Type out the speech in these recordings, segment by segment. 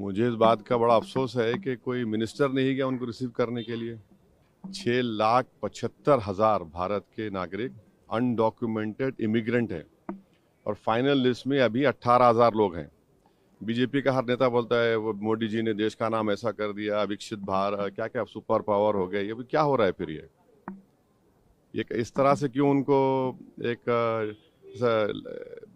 मुझे इस बात का बड़ा अफसोस है कि कोई मिनिस्टर नहीं गया उनको रिसीव करने के लिए। 6,75,000 भारत के नागरिक अनडॉक्यूमेंटेड इमिग्रेंट हैं और फाइनल लिस्ट में अभी 18,000 लोग हैं। बीजेपी का हर नेता बोलता है वो मोदी जी ने देश का नाम ऐसा कर दिया, विकसित भारत, क्या क्या सुपर पावर हो गया। ये भी क्या हो रहा है फिर ये इस तरह से क्यों उनको एक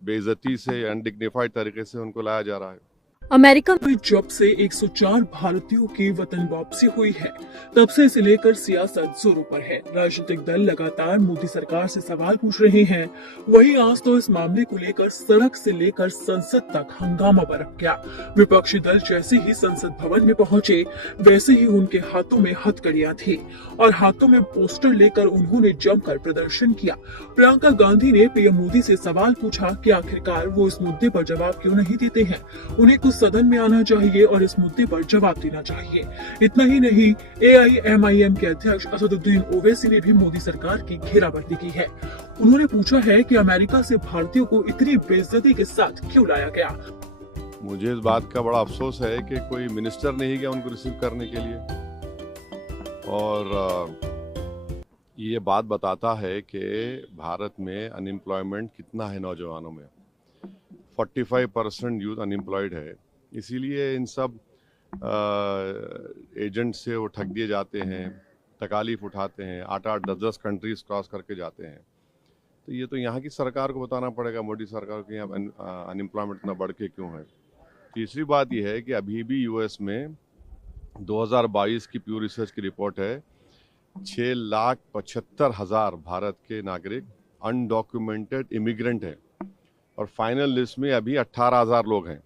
बेइज्जती से अनडिग्निफाइड तरीके से उनको लाया जा रहा है। अमेरिका में जब से 104 भारतीयों की वतन वापसी हुई है, तब से इसे लेकर सियासत जोरों पर है। राजनीतिक दल लगातार मोदी सरकार से सवाल पूछ रहे हैं। वहीं आज तो इस मामले को लेकर सड़क से लेकर संसद तक हंगामा बरप गया। विपक्षी दल जैसे ही संसद भवन में पहुंचे, वैसे ही उनके हाथों में हथकड़ियां थी और हाथों में पोस्टर लेकर उन्होंने जमकर प्रदर्शन किया। प्रियंका गांधी ने पीएम मोदी से सवाल पूछा कि आखिरकार वो इस मुद्दे पर जवाब क्यों नहीं देते हैं। उन्हें कुछ सदन में आना चाहिए और इस मुद्दे पर जवाब देना चाहिए। इतना ही नहीं, AIMIM के अध्यक्ष असदुद्दीन ओवैसी ने भी मोदी सरकार की घेराबंदी की है। उन्होंने पूछा है कि अमेरिका से भारतीयों को इतनी बेइज्जती के साथ क्यों लाया गया। मुझे इस बात का बड़ा अफसोस है कि कोई मिनिस्टर नहीं गया उनको रिसीव करने के लिए। और ये बात बताता है कि भारत में अनएम्प्लॉयमेंट कितना है नौजवानों में। 45% यूथ अनएम्प्लॉयड है। इसीलिए इन सब एजेंट से वो ठग दिए जाते हैं, तकालीफ उठाते हैं, 8-8, 10-10 कंट्रीज क्रॉस करके जाते हैं। तो ये तो यहाँ की सरकार को बताना पड़ेगा, मोदी सरकार को, यहाँ अनएम्प्लॉयमेंट इतना बढ़ के क्यों है। तीसरी बात यह है कि अभी भी यूएस में 2022 की प्यू रिसर्च की रिपोर्ट है, 6,75,000 भारत के नागरिक अनडॉक्यूमेंटेड इमिग्रेंट हैं और फाइनल लिस्ट में अभी 18,000 लोग हैं।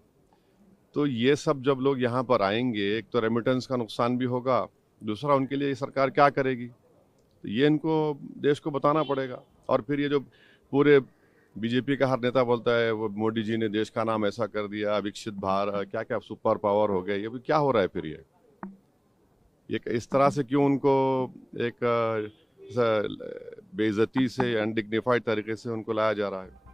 तो ये सब जब लोग यहाँ पर आएंगे, एक तो रेमिटेंस का नुकसान भी होगा, दूसरा उनके लिए सरकार क्या करेगी, तो ये इनको देश को बताना पड़ेगा। और फिर ये जो पूरे बीजेपी का हर नेता बोलता है वो मोदी जी ने देश का नाम ऐसा कर दिया, विकसित भारत, क्या क्या सुपर पावर हो गया। ये भी क्या हो रहा है फिर ये इस तरह से क्यों उनको एक बेइज्जती से अनडिग्निफाइड तरीके से उनको लाया जा रहा है।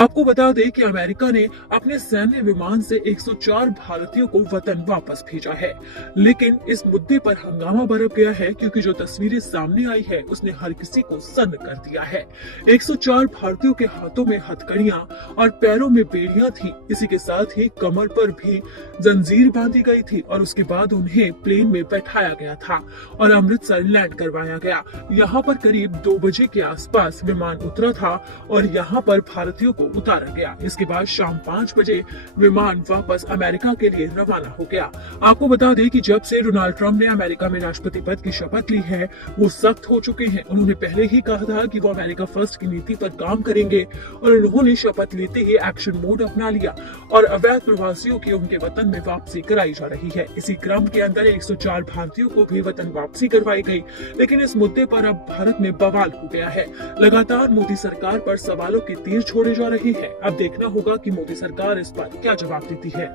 आपको बता दें कि अमेरिका ने अपने सैन्य विमान से 104 भारतीयों को वतन वापस भेजा है, लेकिन इस मुद्दे पर हंगामा बरप गया है क्योंकि जो तस्वीरें सामने आई है उसने हर किसी को सन्न कर दिया है। 104 भारतीयों के हाथों में हथकड़ियां और पैरों में बेड़ियां थी। इसी के साथ ही कमर पर भी जंजीर बांधी गई थी और उसके बाद उन्हें प्लेन में बैठाया गया था और अमृतसर लैंड करवाया गया। यहाँ पर करीब 2 बजे के आसपास विमान उतरा था और यहाँ पर भारतीयों को उतारा गया। इसके बाद शाम 5 बजे विमान वापस अमेरिका के लिए रवाना हो गया। आपको बता दें कि जब से डोनाल्ड ट्रंप ने अमेरिका में राष्ट्रपति पद की शपथ ली है, वो सख्त हो चुके हैं। उन्होंने पहले ही कहा था कि वो अमेरिका फर्स्ट की नीति पर काम करेंगे और उन्होंने शपथ लेते ही एक्शन मोड अपना लिया और अवैध प्रवासियों की उनके वतन में वापसी कराई जा रही है। इसी क्रम के अंदर 104 भारतीयों को भी वतन वापसी करवाई गई, लेकिन इस मुद्दे पर अब भारत में बवाल हो गया है। लगातार मोदी सरकार पर सवालों के तीर छोड़े जा रहे हैं। अब देखना होगा कि मोदी सरकार इस पर क्या जवाब देती है।